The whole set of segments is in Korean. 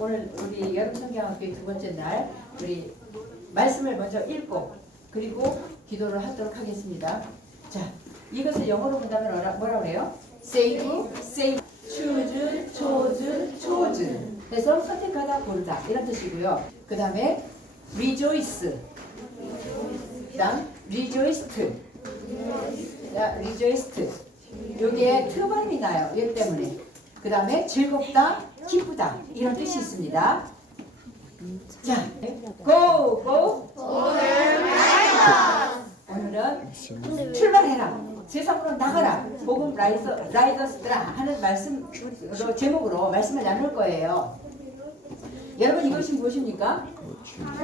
오늘 우리 여름성경학교의 두 번째 날 우리 말씀을 먼저 읽고 그리고 기도를 하도록 하겠습니다. 자, 이것을 영어로 본다면 뭐라 그래요? save, save, choose, choose, choose. 그래서 선택하다, 고르다 이런 뜻이고요. 그 다음에 rejoice, 그다음 rejoiced, rejoiced. 여기에 트 발음이 나요. 얘 때문에. 그 다음에 즐겁다, 기쁘다 이런 뜻이 있습니다. 자, go. 오늘은 출발해라, 세상으로 나가라, 복음 라이더스들아 하는 말씀으로 제목으로 말씀을 나눌 거예요. 여러분, 이것이 무엇입니까?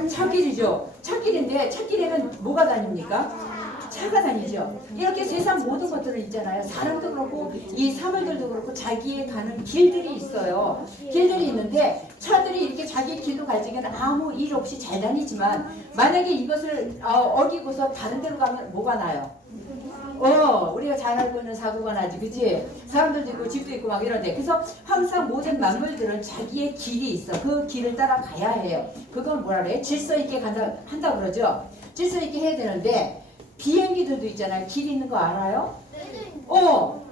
찻길이죠. 찻길인데 찻길에는 뭐가 다닙니까? 차가 다니죠. 이렇게 세상 모든 것들을 있잖아요. 사람도 그렇고 이 사물들도 그렇고 자기의 가는 길들이 있어요. 길들이 있는데 차들이 이렇게 자기 길로 갈 적에는 아무 일 없이 잘 다니지만 만약에 이것을 어기고서 다른 데로 가면 뭐가 나요? 우리가 잘 알고 있는 사고가 나지, 그치? 사람들도 있고 집도 있고 막 이런데, 그래서 항상 모든 만물들은 자기의 길이 있어. 그 길을 따라 가야 해요. 그건 뭐라 그래? 질서 있게 한다 그러죠. 질서 있게 해야 되는데 비행기들도 있잖아요. 길 있는 거 알아요?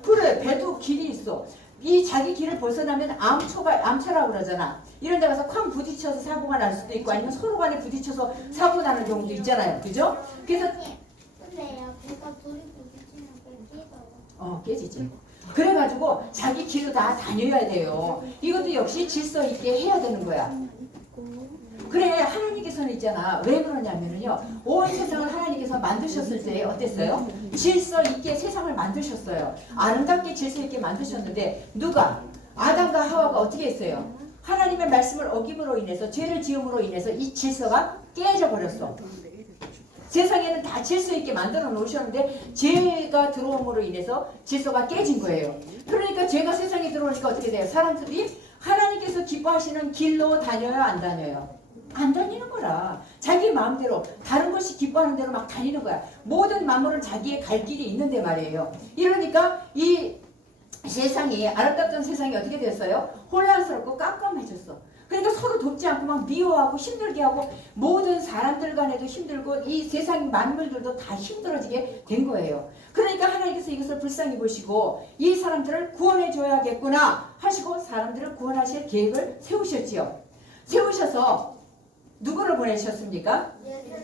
그래. 배도 길이 있어. 이 자기 길을 벗어나면 암초라고 그러잖아. 이런 데 가서 쾅 부딪혀서 사고가 날 수도 있고 아니면 서로 간에 부딪혀서 사고 나는 경우도 있잖아요. 그죠? 그래서 근데요, 배가 둘이 부딪히면 깨져요. 깨지지. 그래가지고 자기 길로 다 다녀야 돼요. 이것도 역시 질서 있게 해야 되는 거야. 그래, 하나님께서는 있잖아. 왜 그러냐면요, 온 세상을 하나님께서 만드셨을 때 어땠어요? 질서 있게 세상을 만드셨어요. 아름답게 질서 있게 만드셨는데 누가? 아담과 하와가 어떻게 했어요? 하나님의 말씀을 어김으로 인해서, 죄를 지음으로 인해서 이 질서가 깨져버렸어. 세상에는 다 질서 있게 만들어 놓으셨는데 죄가 들어옴으로 인해서 질서가 깨진 거예요. 그러니까 죄가 세상에 들어오니까 어떻게 돼요? 사람들이 하나님께서 기뻐하시는 길로 다녀요, 안 다녀요? 안 다니는 거라. 자기 마음대로 다른 것이 기뻐하는 대로 막 다니는 거야. 모든 만물은 자기의 갈 길이 있는데 말이에요. 이러니까 이 세상이, 아름답던 세상이 어떻게 됐어요? 혼란스럽고 깜깜해졌어. 그러니까 서로 돕지 않고 막 미워하고 힘들게 하고 모든 사람들 간에도 힘들고 이 세상 만물들도 다 힘들어지게 된 거예요. 그러니까 하나님께서 이것을 불쌍히 보시고 이 사람들을 구원해 줘야겠구나 하시고 사람들을 구원하실 계획을 세우셨지요. 세우셔서 누구를 보내셨습니까?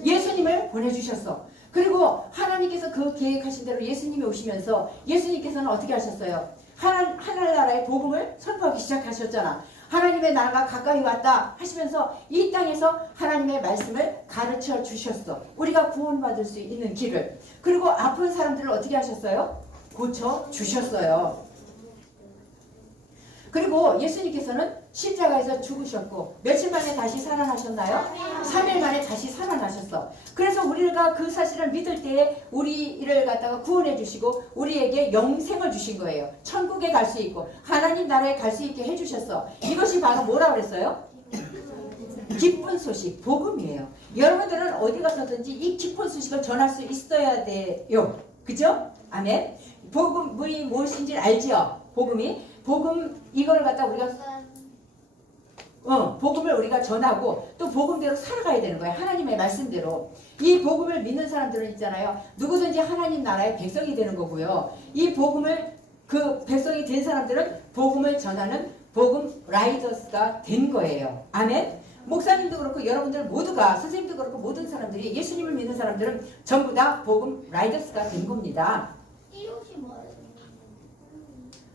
예수님을 보내주셨어. 그리고 하나님께서 그 계획하신 대로 예수님이 오시면서 예수님께서는 어떻게 하셨어요? 하늘나라의 복음을 선포하기 시작하셨잖아. 하나님의 나라가 가까이 왔다 하시면서 이 땅에서 하나님의 말씀을 가르쳐 주셨어. 우리가 구원받을 수 있는 길을. 그리고 아픈 사람들을 어떻게 하셨어요? 고쳐 주셨어요. 그리고 예수님께서는 십자가에서 죽으셨고 며칠 만에 다시 살아나셨나요? 3일 만에 다시 살아나셨어. 그래서 우리가 그 사실을 믿을 때에 우리를 갖다가 구원해 주시고 우리에게 영생을 주신 거예요. 천국에 갈 수 있고 하나님 나라에 갈 수 있게 해주셨어. 이것이 바로 뭐라 그랬어요? 기쁜 소식, 복음이에요. 여러분들은 어디 가서든지 이 기쁜 소식을 전할 수 있어야 돼요. 그죠? 아멘. 복음이 무엇인지 알지요? 복음, 이걸 갖다 우리가 복음을 우리가 전하고 또 복음대로 살아가야 되는 거예요. 하나님의 말씀대로. 이 복음을 믿는 사람들은 있잖아요. 누구든지 하나님 나라의 백성이 되는 거고요. 이 복음을, 그 백성이 된 사람들은 복음을 전하는 복음 라이더스가 된 거예요. 아멘. 목사님도 그렇고 여러분들 모두가, 선생님도 그렇고 모든 사람들이, 예수님을 믿는 사람들은 전부 다 복음 라이더스가 된 겁니다. 이옷이 뭐예요?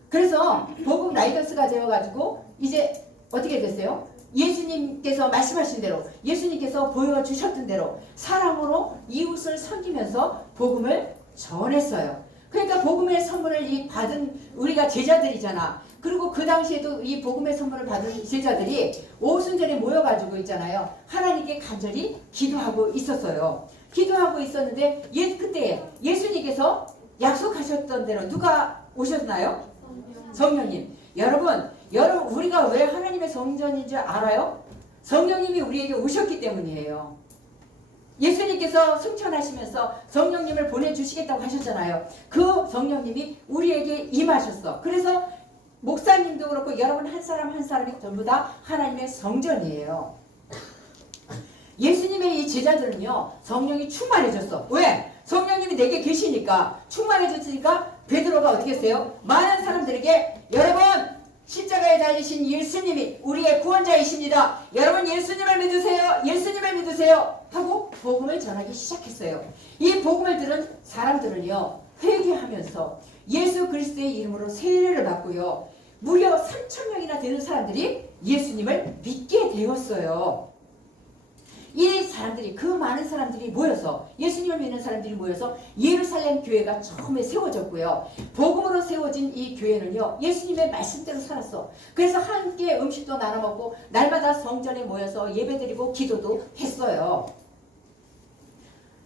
그래서 복음 라이더스가 되어가지고 이제 어떻게 됐어요? 예수님께서 말씀하신 대로, 예수님께서 보여주셨던 대로 사랑으로 이웃을 섬기면서 복음을 전했어요. 그러니까 복음의 선물을 받은 우리가 제자들이잖아. 그리고 그 당시에도 이 복음의 선물을 받은 제자들이 오순절에 모여가지고 있잖아요. 하나님께 간절히 기도하고 있었어요. 기도하고 있었는데 그때 예수님께서 약속하셨던 대로 누가 오셨나요? 성령님. 여러분 우리가 왜 하나님의 성전인 줄 알아요? 성령님이 우리에게 오셨기 때문이에요. 예수님께서 승천하시면서 성령님을 보내주시겠다고 하셨잖아요. 그 성령님이 우리에게 임하셨어. 그래서 목사님도 그렇고 여러분 한 사람 한 사람이 전부 다 하나님의 성전이에요. 예수님의 이 제자들은요 성령이 충만해졌어. 왜? 성령님이 내게 계시니까 충만해졌으니까 베드로가 어떻게 했어요? 많은 사람들에게 여러분 십자가에 달리신 예수님이 우리의 구원자이십니다. 여러분 예수님을 믿으세요. 예수님을 믿으세요. 하고 복음을 전하기 시작했어요. 이 복음을 들은 사람들은요 회개하면서 예수 그리스도의 이름으로 세례를 받고요. 무려 3,000명이나 되는 사람들이 예수님을 믿게 되었어요. 이 사람들이 그 많은 사람들이 모여서 예수님을 믿는 사람들이 모여서 예루살렘 교회가 처음에 세워졌고요. 복음으로 세워진 이 교회는요 예수님의 말씀대로 살았어. 그래서 함께 음식도 나눠 먹고 날마다 성전에 모여서 예배드리고 기도도 했어요.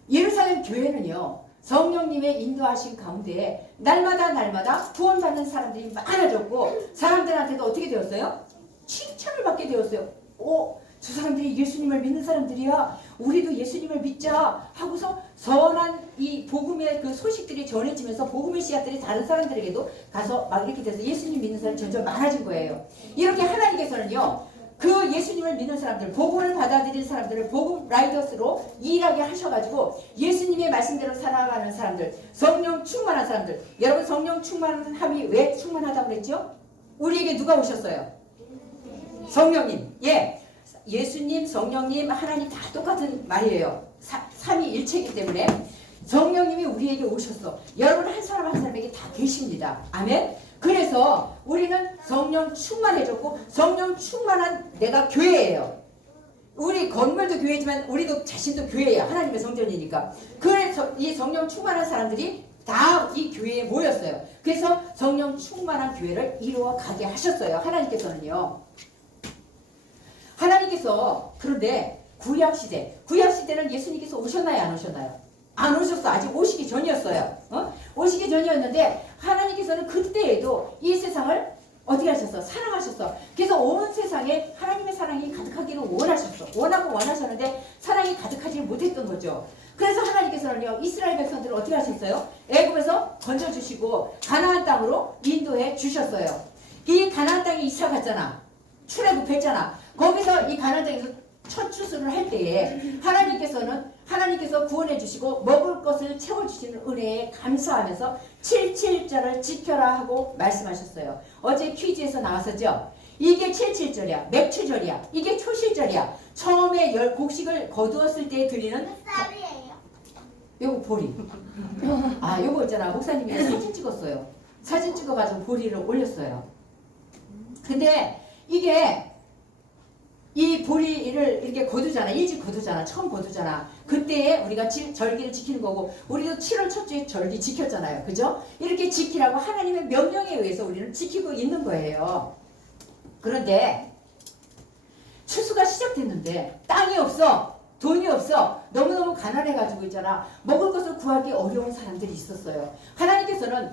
예루살렘 교회는요 성령님의 인도하신 가운데 날마다 구원받는 사람들이 많아졌고 사람들한테도 어떻게 되었어요? 칭찬을 받게 되었어요. 저 사람들이 예수님을 믿는 사람들이야. 우리도 예수님을 믿자 하고서 선한 이 복음의 그 소식들이 전해지면서 복음의 씨앗들이 다른 사람들에게도 가서 막 이렇게 돼서 예수님 믿는 사람이 점점 많아진 거예요. 이렇게 하나님께서는요 그 예수님을 믿는 사람들, 복음을 받아들인 사람들을 복음 라이더스로 일하게 하셔가지고 예수님의 말씀대로 살아가는 사람들, 성령 충만한 사람들. 여러분 성령 충만한 함이 왜 충만하다고 그랬죠? 우리에게 누가 오셨어요? 성령님. 예. 예수님, 성령님, 하나님 다 똑같은 말이에요. 삼위일체이기 때문에 성령님이 우리에게 오셨어. 여러분 한 사람 한 사람에게 다 계십니다. 아멘. 그래서 우리는 성령 충만해졌고 성령 충만한 내가 교회예요. 우리 건물도 교회지만 우리도 자신도 교회예요. 하나님의 성전이니까. 그래서 이 성령 충만한 사람들이 다 이 교회에 모였어요. 그래서 성령 충만한 교회를 이루어 가게 하셨어요. 하나님께서는요. 하나님께서 그런데 구약시대는 예수님께서 오셨나요? 안 오셨나요? 안 오셨어. 아직 오시기 전이었어요. 오시기 전이었는데 하나님께서는 그때에도 이 세상을 어떻게 하셨어? 사랑하셨어. 그래서 온 세상에 하나님의 사랑이 가득하기를 원하셨어. 원하셨는데 사랑이 가득하지 못했던 거죠. 그래서 하나님께서는요 이스라엘 백성들을 어떻게 하셨어요? 애굽에서 건져주시고 가나안 땅으로 인도해 주셨어요. 이 가나안 땅에 이사 갔잖아. 출애굽했잖아. 거기서 이 가나안 땅에서 첫 추수를 할 때에 하나님께서 구원해 주시고 먹을 것을 채워주시는 은혜에 감사하면서 7.7절을 지켜라 하고 말씀하셨어요. 어제 퀴즈에서 나왔었죠. 이게 7.7절이야. 맥추절이야. 이게 초실절이야. 처음에 곡식을 거두었을 때 드리는 쌀이에요. 요거 보리. 요거 있잖아. 목사님이 사진 찍었어요. 사진 찍어가지고 보리를 올렸어요. 근데 이게 이 보리를 이렇게 거두잖아. 일찍 거두잖아. 처음 거두잖아. 그때에 우리가 절기를 지키는 거고 우리도 7월 첫 주에 절기 지켰잖아요. 그죠? 이렇게 지키라고 하나님의 명령에 의해서 우리는 지키고 있는 거예요. 그런데 추수가 시작됐는데 땅이 없어. 돈이 없어. 너무너무 가난해가지고 있잖아. 먹을 것을 구하기 어려운 사람들이 있었어요. 하나님께서는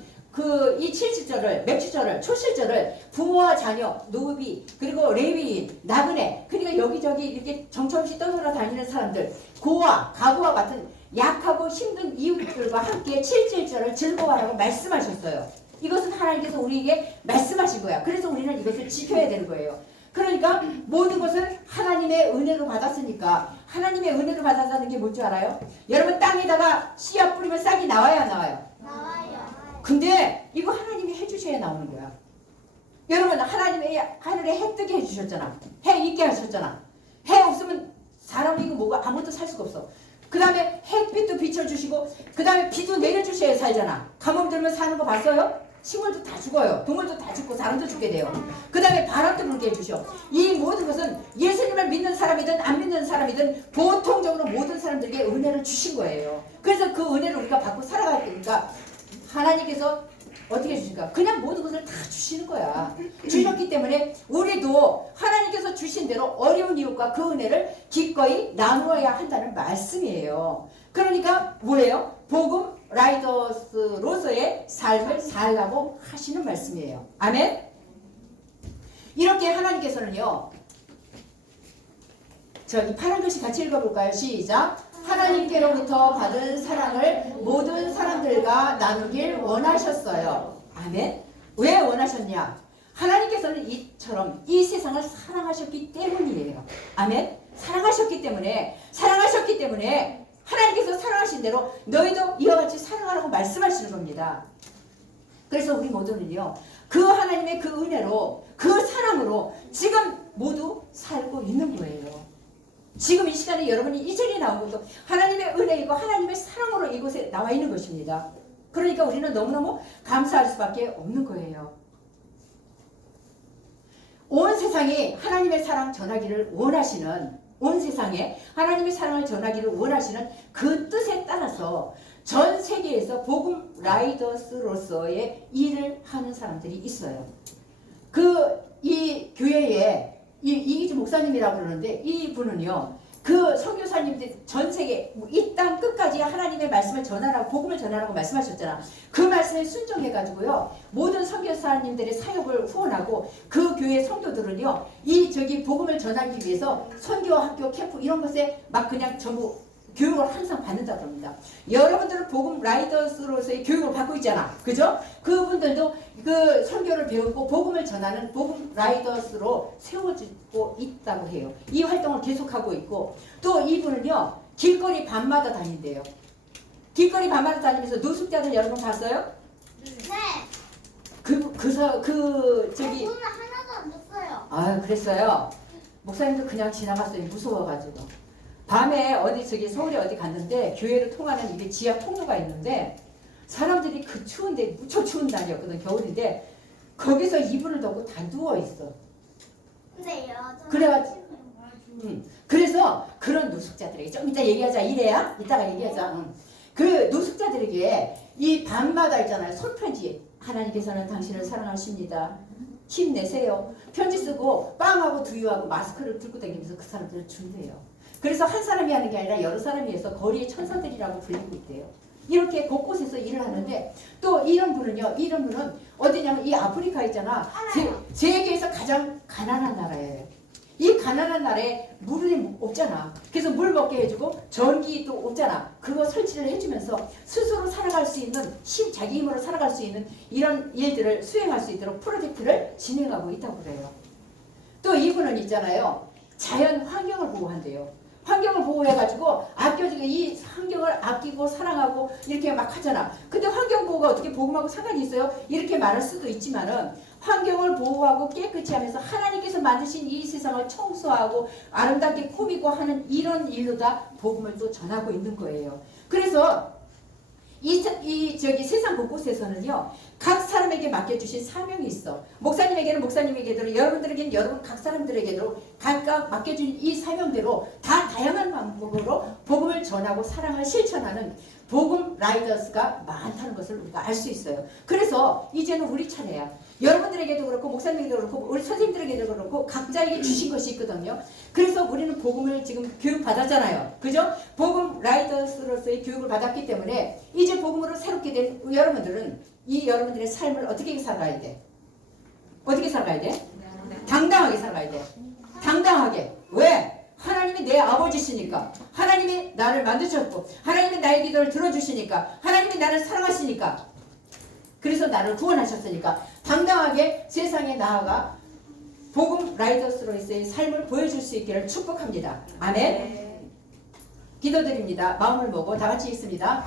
이 7.7절을, 맥추절을, 초실절을 부모와 자녀, 노비, 그리고 레위인, 나그네, 그러니까 여기저기 이렇게 정처없이 떠돌아다니는 사람들, 고아, 가부와 같은 약하고 힘든 이웃들과 함께 7.7절을 즐거워하라고 말씀하셨어요. 이것은 하나님께서 우리에게 말씀하신 거야. 그래서 우리는 이것을 지켜야 되는 거예요. 그러니까 모든 것을 하나님의 은혜로 받았으니까 하나님의 은혜로 받았다는 게 뭔지 알아요? 여러분 땅에다가 씨앗 뿌리면 싹이 나와야 안 나와요? 나와요. 근데 이거 하나님이 해주셔야 나오는 거야. 여러분 하나님이 하늘에 해 뜨게 해주셨잖아. 해 있게 하셨잖아. 해 없으면 사람이 이거 뭐가 아무것도 살 수가 없어. 그 다음에 햇빛도 비춰주시고 그 다음에 비도 내려주셔야 살잖아. 가뭄 들면 사는 거 봤어요? 식물도 다 죽어요. 동물도 다 죽고 사람도 죽게 돼요. 그 다음에 바람도 불게 해주셔. 이 모든 것은 예수님을 믿는 사람이든 안 믿는 사람이든 보통적으로 모든 사람들에게 은혜를 주신 거예요. 그래서 그 은혜를 우리가 받고 살아가야 되니까 하나님께서 어떻게 주실까? 그냥 모든 것을 다 주시는 거야. 주셨기 때문에 우리도 하나님께서 주신 대로 어려운 이웃과 그 은혜를 기꺼이 나누어야 한다는 말씀이에요. 그러니까 뭐예요? 복음 라이더스로서의 삶을 살라고 하시는 말씀이에요. 아멘? 이렇게 하나님께서는요. 저기 파란 글씨 같이 읽어볼까요? 시작! 하나님께로부터 받은 사랑을 모든 사람들과 나누길 원하셨어요. 아멘? 왜 원하셨냐? 하나님께서는 이처럼 이 세상을 사랑하셨기 때문이에요. 아멘. 사랑하셨기 때문에 하나님께서 사랑하신 대로 너희도 이와 같이 사랑하라고 말씀하시는 겁니다. 그래서 우리 모두는요, 그 하나님의 그 은혜로, 그 사랑으로 지금 모두 살고 있는 거예요. 지금 이 시간에 여러분이 이 자리에 나온 것도 하나님의 은혜이고 하나님의 사랑으로 이곳에 나와 있는 것입니다. 그러니까 우리는 너무너무 감사할 수밖에 없는 거예요. 온 세상에 하나님의 사랑 전하기를 원하시는, 온 세상에 하나님의 사랑을 전하기를 원하시는 그 뜻에 따라서 전 세계에서 복음 라이더스로서의 일을 하는 사람들이 있어요. 이 교회에 이기주 목사님이라고 그러는데, 이 분은요, 그 선교사님들 전 세계 이 땅 끝까지 하나님의 말씀을 전하라고, 복음을 전하라고 말씀하셨잖아. 그 말씀에 순종해가지고요, 모든 선교사님들의 사역을 후원하고 그 교회 성도들은요, 복음을 전하기 위해서 선교학교 캠프 이런 것에 막 그냥 전부 교육을 항상 받는다고 합니다. 여러분들은 복음 라이더스로서의 교육을 받고 있잖아. 그죠? 그분들도 그 선교를 배우고 복음을 전하는 복음 라이더스로 세워지고 있다고 해요. 이 활동을 계속하고 있고, 또 이분은요, 길거리 밤마다 다닌대요. 길거리 밤마다 다니면서 노숙자들 여러분 봤어요? 네. 저기. 돈은 하나도 안 줬어요. 아, 그랬어요? 목사님도 그냥 지나갔어요. 무서워가지고. 밤에 서울에 어디 갔는데 교회를 통하는 이게 지하 통로가 있는데 사람들이 그 추운데 무척 추운 날이었거든. 겨울인데 거기서 이불을 덮고 다 누워 있어. 근데요. 그래가지고 그래서 그런 노숙자들에게 좀 이따 얘기하자. 이래야 이따가 얘기하자. 그 노숙자들에게 이 밤마다 있잖아요. 손편지. 하나님께서는 당신을 사랑하십니다. 힘내세요. 편지 쓰고 빵하고 두유하고 마스크를 들고 다니면서 그 사람들을 준대요. 그래서 한 사람이 하는 게 아니라 여러 사람이 해서 거리의 천사들이라고 불리고 있대요. 이렇게 곳곳에서 일을 하는데, 또 이런 분은 어디냐면 이 아프리카 있잖아. 세계에서 가장 가난한 나라예요. 이 가난한 나라에 물이 없잖아. 그래서 물 먹게 해주고 전기도 없잖아. 그거 설치를 해주면서 스스로 살아갈 수 있는, 자기 힘으로 살아갈 수 있는 이런 일들을 수행할 수 있도록 프로젝트를 진행하고 있다고 그래요. 또 이분은 있잖아요. 자연 환경을 보호한대요. 환경을 보호해가지고 아껴주고 이 환경을 아끼고 사랑하고 이렇게 막 하잖아. 근데 환경 보호가 어떻게 복음하고 상관이 있어요? 이렇게 말할 수도 있지만은 환경을 보호하고 깨끗이 하면서 하나님께서 만드신 이 세상을 청소하고 아름답게 꾸미고 하는 이런 일로 다 복음을 또 전하고 있는 거예요. 그래서 세상 곳곳에서는요, 각 사람에게 맡겨주신 사명이 있어. 목사님에게는 목사님에게도, 여러분들에게는 여러분 각 사람들에게도 각각 맡겨준 이 사명대로 다 다양한 방법으로 복음을 전하고 사랑을 실천하는 복음 라이더스가 많다는 것을 우리가 알 수 있어요. 그래서 이제는 우리 차례야. 여러분들에게도 그렇고 목사님에게도 그렇고 우리 선생님들에게도 그렇고 각자에게 주신 것이 있거든요. 그래서 우리는 복음을 지금 교육받았잖아요. 그죠? 복음 라이더스로서의 교육을 받았기 때문에 이제 복음으로 새롭게 된 여러분들은 이 여러분들의 삶을 어떻게 살아가야 돼? 어떻게 살아가야 돼? 당당하게 살아가야 돼. 당당하게. 왜? 하나님이 내 아버지시니까. 하나님이 나를 만드셨고 하나님이 나의 기도를 들어주시니까. 하나님이 나를 사랑하시니까. 그래서 나를 구원하셨으니까 당당하게 세상에 나아가 복음 라이더스로서의 삶을 보여줄 수 있기를 축복합니다. 아멘. 기도드립니다. 마음을 먹고 다 같이 읽습니다.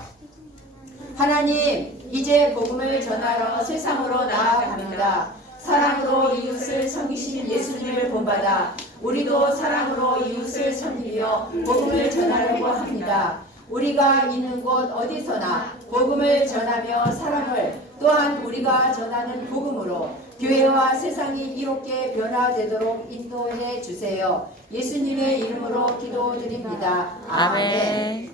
하나님, 이제 복음을 전하러 세상으로 나아갑니다. 사랑으로 이웃을 섬기신 예수님을 본받아 우리도 사랑으로 이웃을 섬기며 복음을 전하려고 합니다. 우리가 있는 곳 어디서나 복음을 전하며 사랑을, 또한 우리가 전하는 복음으로 교회와 세상이 이롭게 변화되도록 인도해 주세요. 예수님의 이름으로 기도드립니다. 아멘.